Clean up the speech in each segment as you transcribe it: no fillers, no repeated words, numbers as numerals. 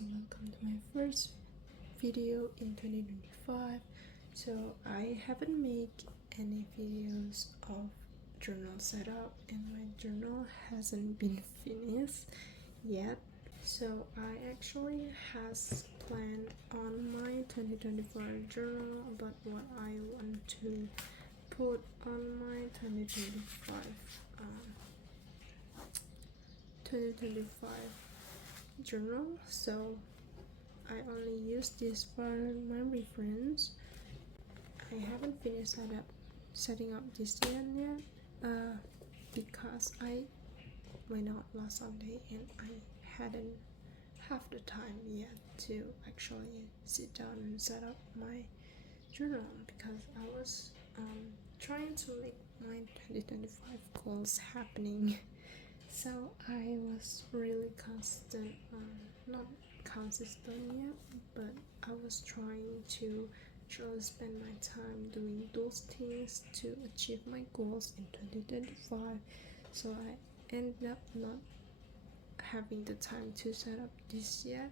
so welcome to my first video in 2025. So I haven't made any videos of journal setup and my journal hasn't been finished yet. So I actually has planned on my 2024 journal about what I want to put on my 2025 journal. So I only use this for my reference. I haven't finished setting up this yet because I went out last Sunday and I hadn't have the time yet to actually sit down and set up my journal because I was trying to make my 2025 goals happening. So I was really not consistent yet, but I was trying to actually spend my time doing those things to achieve my goals in 2025. So I ended up not having the time to set up this yet,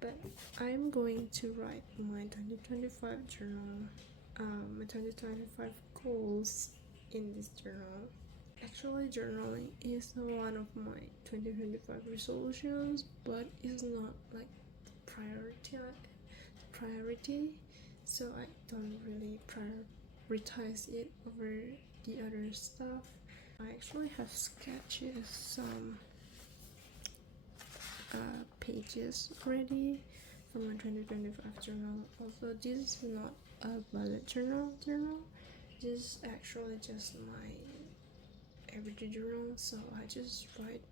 but I'm going to write my 2025 journal, my 2025 goals in this journal. Actually, journaling is one of my 2025 resolutions, but it's not like priority, so I don't really prioritize it over the other stuff. I actually have sketches some pages ready for my 2025 journal. Also, this is not a bullet journal. This is actually just my everyday journal, so I just write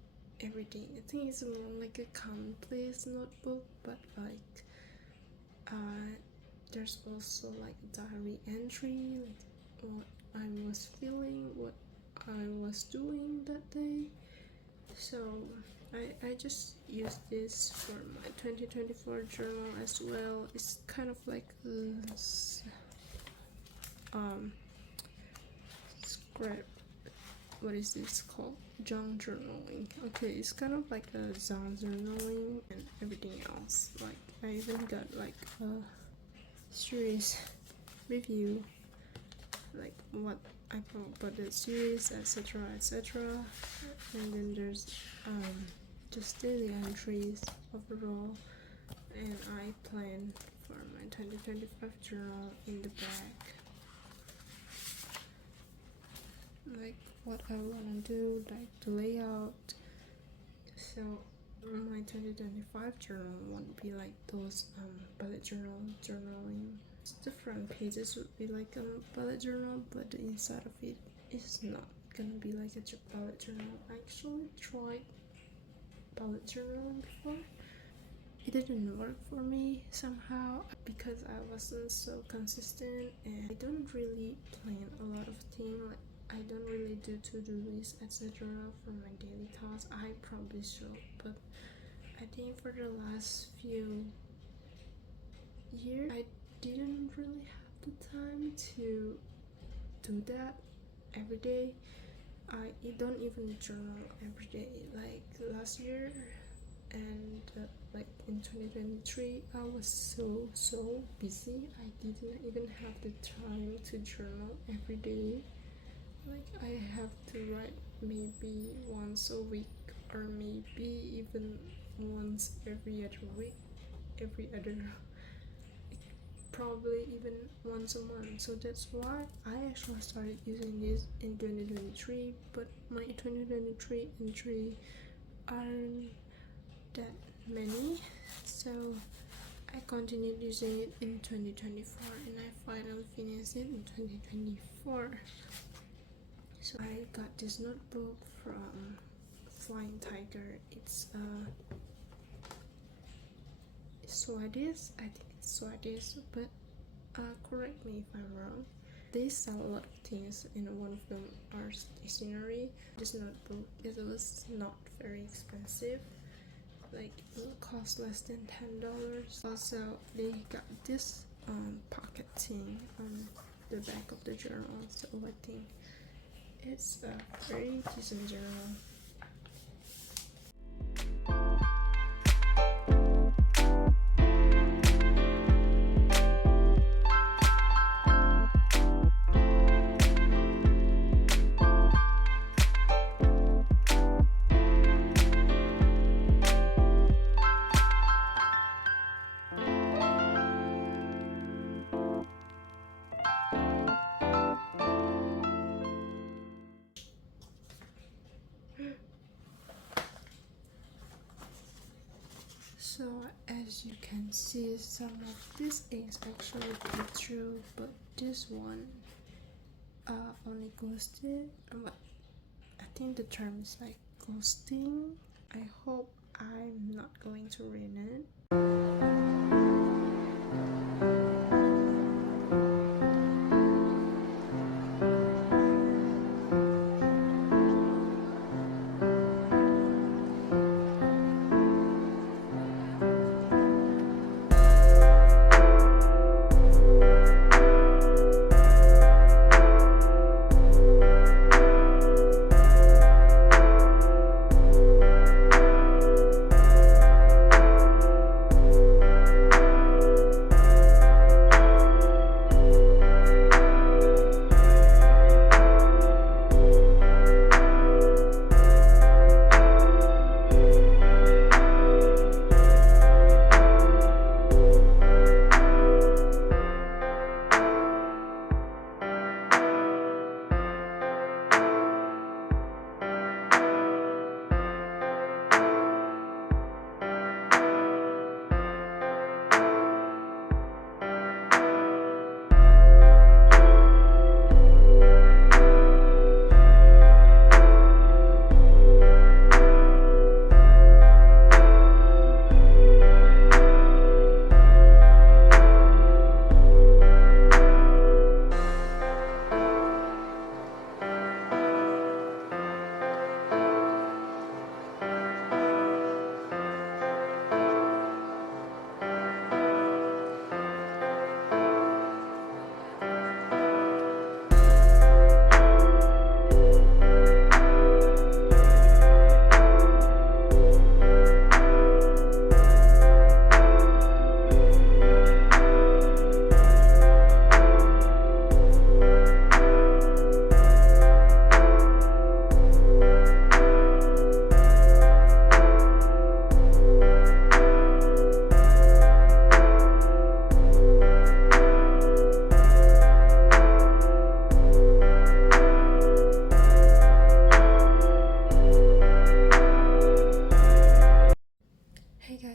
everything. I think it's more like a commonplace notebook, but like there's also like a diary entry, like what I was feeling, what I was doing that day. So I just use this for my 2024 journal as well. It's kind of like script. What is this called? Zone journaling. Okay, it's kind of like a zone journaling and everything else. Like I even got like a series review, like what I thought about the series, etc. And then there's just daily entries overall, and I plan for my 2025 journal in the back, like what I want to do, like the layout. So my 2025 journal won't be like those bullet journaling. The front pages would be like a bullet journal, but the inside of it is not gonna be like a bullet journal. I actually tried bullet journaling before. It didn't work for me somehow because I wasn't so consistent and I don't really plan a lot of things. Like I don't really do to-do lists, etc. for my daily tasks. I probably should, but I think for the last few years I didn't really have the time to do that every day. I don't even journal every day. Like last year and like in 2023 I was so busy I didn't even have the time to journal every day. Like I have to write maybe once a week or maybe even once every other week, probably even once a month. So that's why I actually started using this in 2023, but my 2023 entry aren't that many, so I continued using it in 2024 and I finally finished it in 2024. So I got this notebook from Flying Tiger. It's Swedish, I think it's Swedish, but correct me if I'm wrong. They sell a lot of things and one of them are stationery. This notebook, it was not very expensive, like it cost less than $10. Also they got this pocket thing on the back of the journal, so I think it's a very decent journal. So as you can see, some of this is actually get through, but this one only ghosted. But I think the term is like ghosting. I hope I'm not going to ruin it.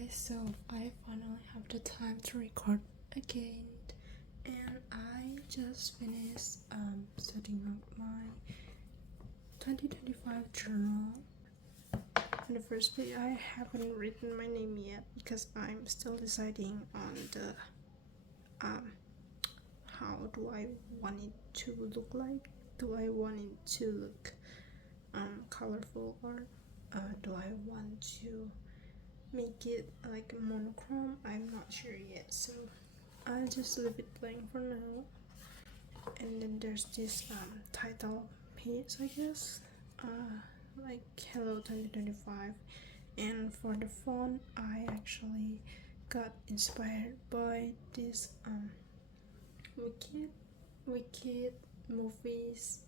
So I finally have the time to record again, and I just finished setting up my 2025 journal. In the first place, I haven't written my name yet because I'm still deciding on the how do I want it to look like. Do I want it to look colorful, or do I want to make it like a monochrome? I'm not sure yet, so I'll just leave it blank for now. And then there's this title page, I guess, like hello 2025, and for the font I actually got inspired by this wicked movies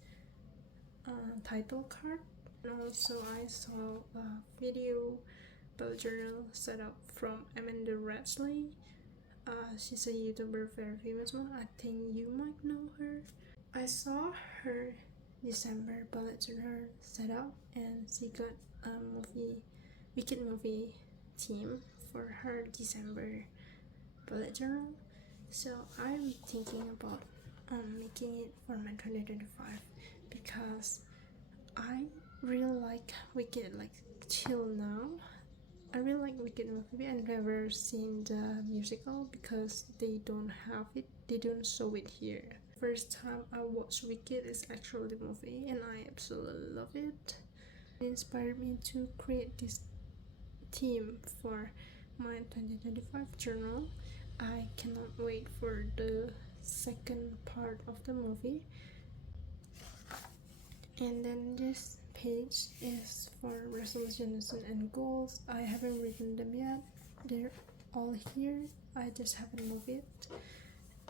title card, and also I saw a video bullet journal set up from Amanda Radsley. She's a YouTuber, very famous one. I think you might know her. I saw her December bullet journal set up, and she got a wicked movie theme for her December bullet journal. So I'm thinking about making it for my 2025 because I really like Wicked, like till now. I really like Wicked movie. I've never seen the musical because they don't have it. They don't show it here. First time I watched Wicked is actually the movie, and I absolutely love it. It inspired me to create this theme for my 2025 journal. I cannot wait for the second part of the movie. And then this page is for resolutions and goals. I haven't written them yet. They're all here. I just haven't moved it.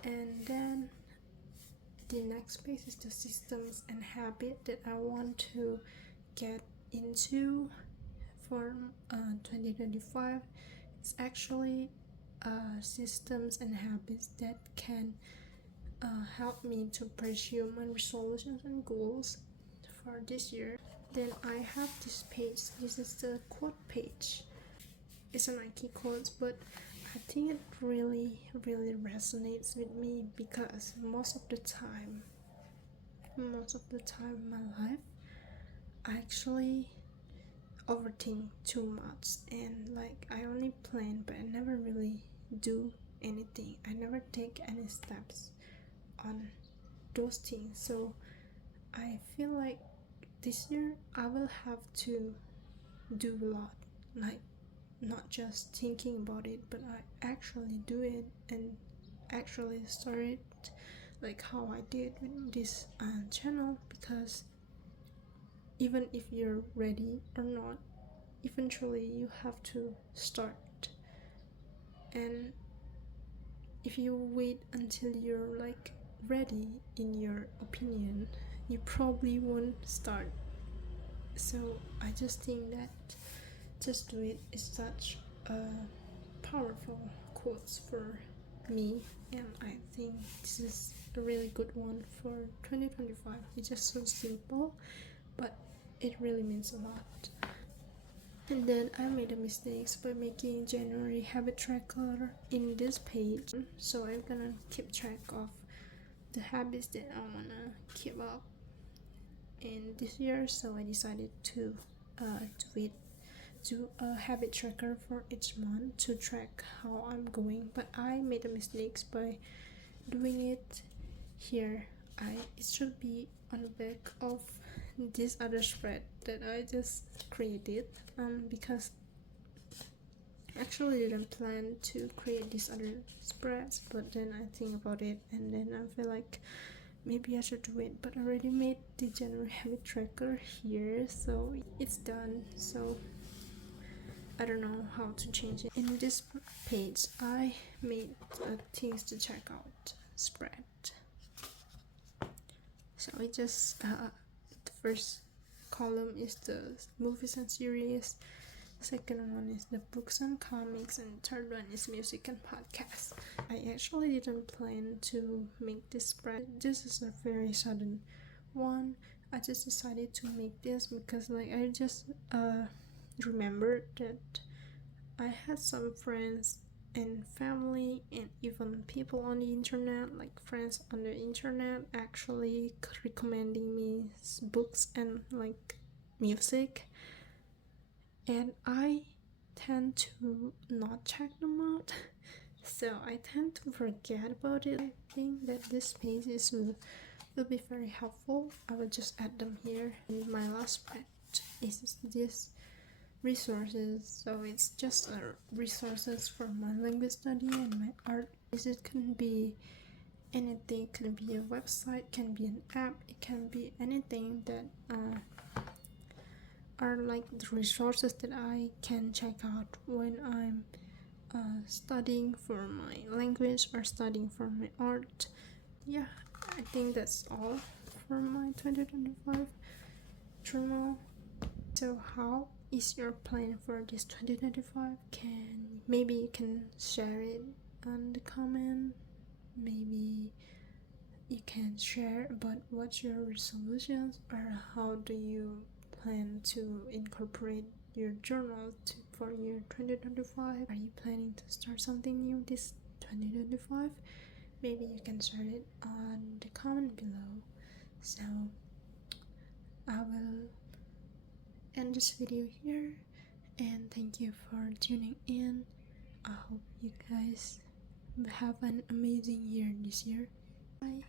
And then the next page is the systems and habit that I want to get into for 2025. It's actually systems and habits that can help me to pursue my resolutions and goals for this year. Then I have this page. This is the quote page. it's a Nike quote, but I think it really resonates with me because most of the time in my life I actually overthink too much, and like I only plan but I never really do anything. I never take any steps on those things. So I feel like this year I will have to do a lot, like not just thinking about it, but I actually do it and actually start it, like how I did with this channel. Because even if you're ready or not, eventually you have to start. And if you wait until you're like ready, in your opinion, you probably won't start. So I just think that just do it is such a powerful quotes for me, and I think this is a really good one for 2025. It's just so simple, but it really means a lot. And then I made a mistake by making January habit tracker in this page, so I'm gonna keep track of the habits that I wanna keep up in this year. So I decided to do a habit tracker for each month to track how I'm going. But I made a mistake by doing it here. It should be on the back of this other spread that I just created, because I actually didn't plan to create these other spreads, but then I think about it and then I feel like maybe I should do it. But I already made the January habit tracker here, so it's done. So I don't know how to change it. In this page I made things to check out spread. So I just the first column is the movies and series, second one is the books and comics, and third one is music and podcasts. I actually didn't plan to make this spread. This is a very sudden one. I just decided to make this because like I just remembered that I had some friends and family and even people on the internet, like friends on the internet, actually recommending me books and like music, and I tend to not check them out. So I tend to forget about it. I think that this page will be very helpful. I will just add them here. And my last spread is this resources. So it's just resources for my language study and my art. It can be anything. It can be a website, can be an app, it can be anything that are like the resources that I can check out when I'm studying for my language or studying for my art. Yeah, I think that's all for my 2025 journal. So how is your plan for this 2025? Maybe you can share it on the comment. Maybe you can share about what's your resolutions, or how do you plan to incorporate your journal for year 2025. Are you planning to start something new this 2025? Maybe you can share it on the comment below. So I will end this video here, and thank you for tuning in. I hope you guys have an amazing year this year. Bye.